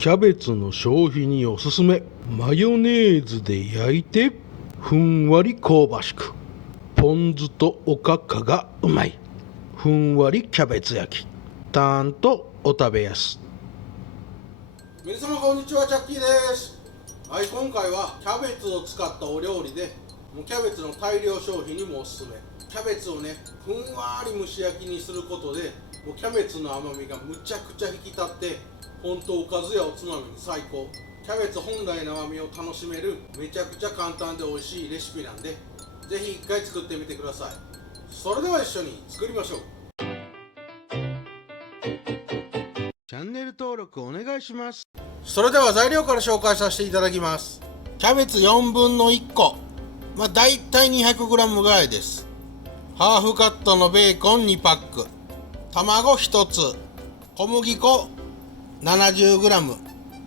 キャベツの消費におすすめ。マヨネーズで焼いてふんわり香ばしく、ポン酢とおかかがうまい。ふんわりキャベツ焼き、たーんとお食べやす。皆様こんにちは、チャッキーです。はい、今回はキャベツを使ったお料理で、もうキャベツの大量消費にもおすすめ。キャベツをね、ふんわり蒸し焼きにすることで、もうキャベツの甘みがむちゃくちゃ引き立って、ほんとおかずやおつまみに最高。キャベツ本来の甘みを楽しめるめちゃくちゃ簡単で美味しいレシピなんで、ぜひ一回作ってみてください。それでは一緒に作りましょう。チャンネル登録お願いします。それでは材料から紹介させていただきます。キャベツ4分の1個、だいたい 200g ぐらいです。ハーフカットのベーコン2パック、卵1つ、小麦粉 70g、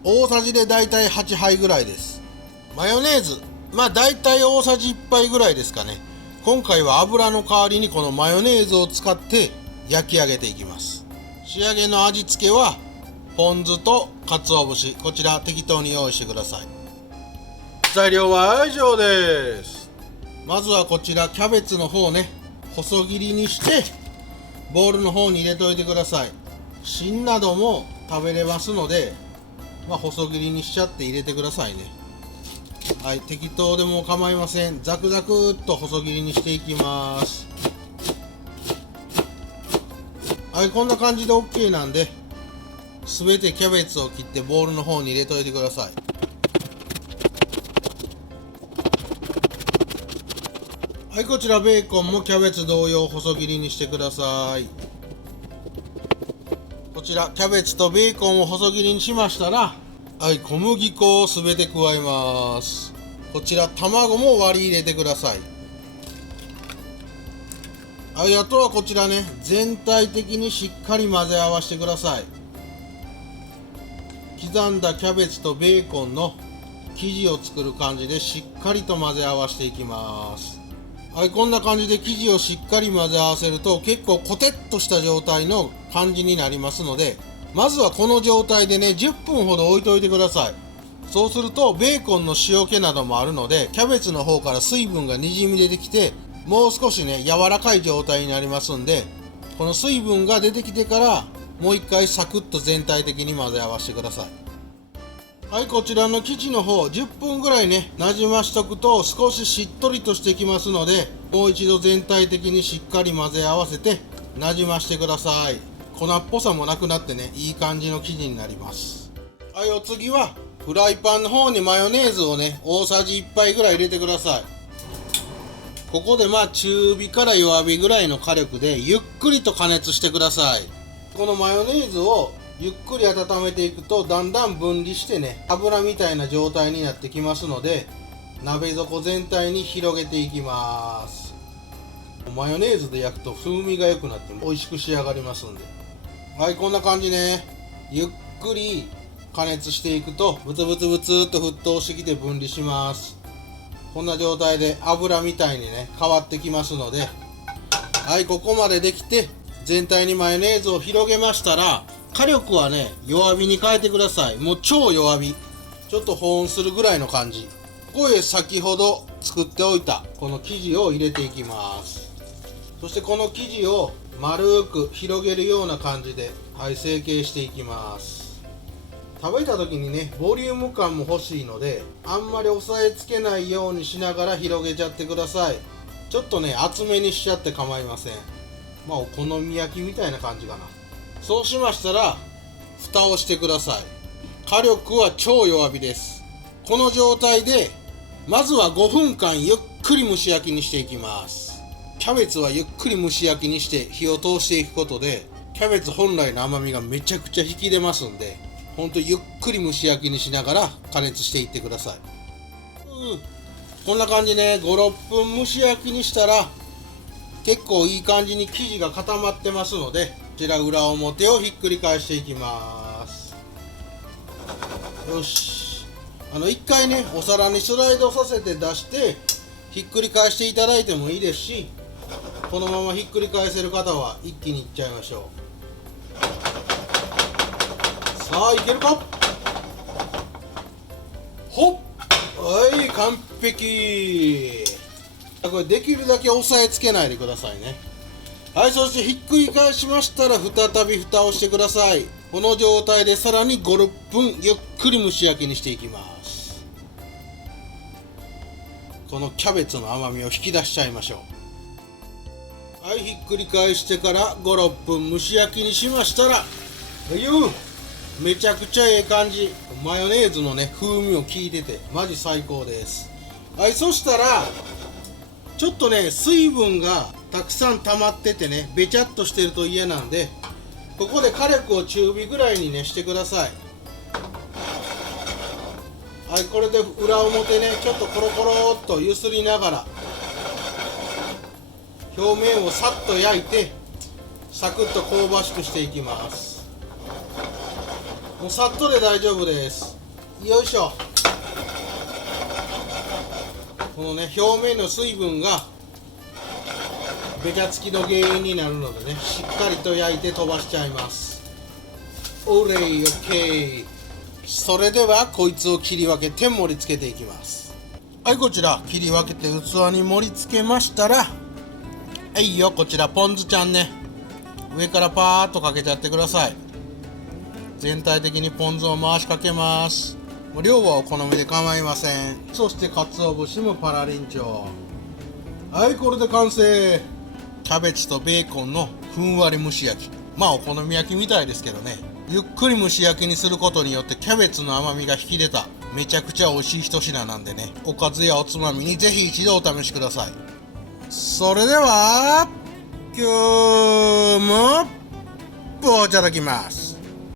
大さじでだいたい8杯ぐらいです。マヨネーズだいたい大さじ1杯ぐらいですかね。今回は油の代わりにこのマヨネーズを使って焼き上げていきます。仕上げの味付けはポン酢と鰹節、こちら適当に用意してください。材料は以上です。まずはこちらキャベツの方ね、細切りにしてボウルの方に入れといてください。芯なども食べれますので、細切りにしちゃって入れてくださいね。はい、適当でも構いません。ザクザクっと細切りにしていきます。はい、こんな感じで OK なんで、すべてキャベツを切ってボウルの方に入れといてください。はい、こちらベーコンもキャベツ同様細切りにしてください。こちらキャベツとベーコンを細切りにしましたら、はい、小麦粉をすべて加えます。こちら卵も割り入れてください。はい、あとはこちらね、全体的にしっかり混ぜ合わせてください。刻んだキャベツとベーコンの生地を作る感じでしっかりと混ぜ合わせていきます。はい、こんな感じで生地をしっかり混ぜ合わせると結構コテッとした状態の感じになりますので、まずはこの状態でね、10分ほど置いといてください。そうするとベーコンの塩気などもあるので、キャベツの方から水分がにじみ出てきて、もう少しね、柔らかい状態になりますんで、この水分が出てきてからもう一回サクッと全体的に混ぜ合わせてください。はい、こちらの生地の方10分ぐらいね、なじましとくと少ししっとりとしてきますので、もう一度全体的にしっかり混ぜ合わせてなじましてください。粉っぽさもなくなってね、いい感じの生地になります。はい、お次はフライパンの方にマヨネーズをね、大さじ1杯ぐらい入れてください。ここで中火から弱火ぐらいの火力でゆっくりと加熱してください。このマヨネーズをゆっくり温めていくとだんだん分離してね、油みたいな状態になってきますので、鍋底全体に広げていきます。マヨネーズで焼くと風味が良くなって美味しく仕上がりますんで。はい、こんな感じね、ゆっくり加熱していくとブツブツブツっと沸騰してきて分離します。こんな状態で油みたいにね、変わってきますので、はい、ここまでできて全体にマヨネーズを広げましたら、火力はね、弱火に変えてください。もう超弱火、ちょっと保温するぐらいの感じ。ここへ先ほど作っておいたこの生地を入れていきます。そしてこの生地を丸く広げるような感じで、はい、成形していきます。食べた時にね、ボリューム感も欲しいので、あんまり押さえつけないようにしながら広げちゃってください。ちょっとね、厚めにしちゃって構いません。お好み焼きみたいな感じかな。そうしましたら蓋をしてください。火力は超弱火です。この状態でまずは5分間ゆっくり蒸し焼きにしていきます。キャベツはゆっくり蒸し焼きにして火を通していくことで、キャベツ本来の甘みがめちゃくちゃ引き出ますんで、ほんとゆっくり蒸し焼きにしながら加熱していってください。こんな感じね、5、6分蒸し焼きにしたら結構いい感じに生地が固まってますので、こちら裏表をひっくり返していきます。よし、一回ね、お皿にスライドさせて出してひっくり返していただいてもいいですし、このままひっくり返せる方は一気にいっちゃいましょう。さあ、いけるか。ほっ、はい、完璧。これできるだけ押さえつけないでくださいね。はい、そしてひっくり返しましたら再び蓋をしてください。この状態でさらに5、6分ゆっくり蒸し焼きにしていきます。このキャベツの甘みを引き出しちゃいましょう。はい、ひっくり返してから5、6分蒸し焼きにしましたら、めちゃくちゃええ感じ。マヨネーズのね風味を効いててマジ最高です。はい、そしたらちょっとね水分がたくさん溜まっててねべちゃっとしてると嫌なんで、ここで火力を中火ぐらいにねしてください。はい、これで裏表ねちょっとコロコロっと揺すりながら表面をさっと焼いてサクッと香ばしくしていきます。もうさっとで大丈夫です。よいしょ。このね表面の水分がべちゃつきの原因になるのでね、しっかりと焼いて飛ばしちゃいます。オレイ、オッケー。それではこいつを切り分けて盛り付けていきます。はい、こちら切り分けて器に盛り付けましたら、はいよ、こちらポン酢ちゃんね、上からパーッとかけちゃってください。全体的にポン酢を回しかけます。量はお好みで構いません。そして鰹節もパラリンチョ。はい、これで完成。キャベツとベーコンのふんわり蒸し焼き、まあお好み焼きみたいですけどね、ゆっくり蒸し焼きにすることによってキャベツの甘みが引き出ためちゃくちゃ美味しい一品なんでね、おかずやおつまみにぜひ一度お試しください。それでは今日もいただきます。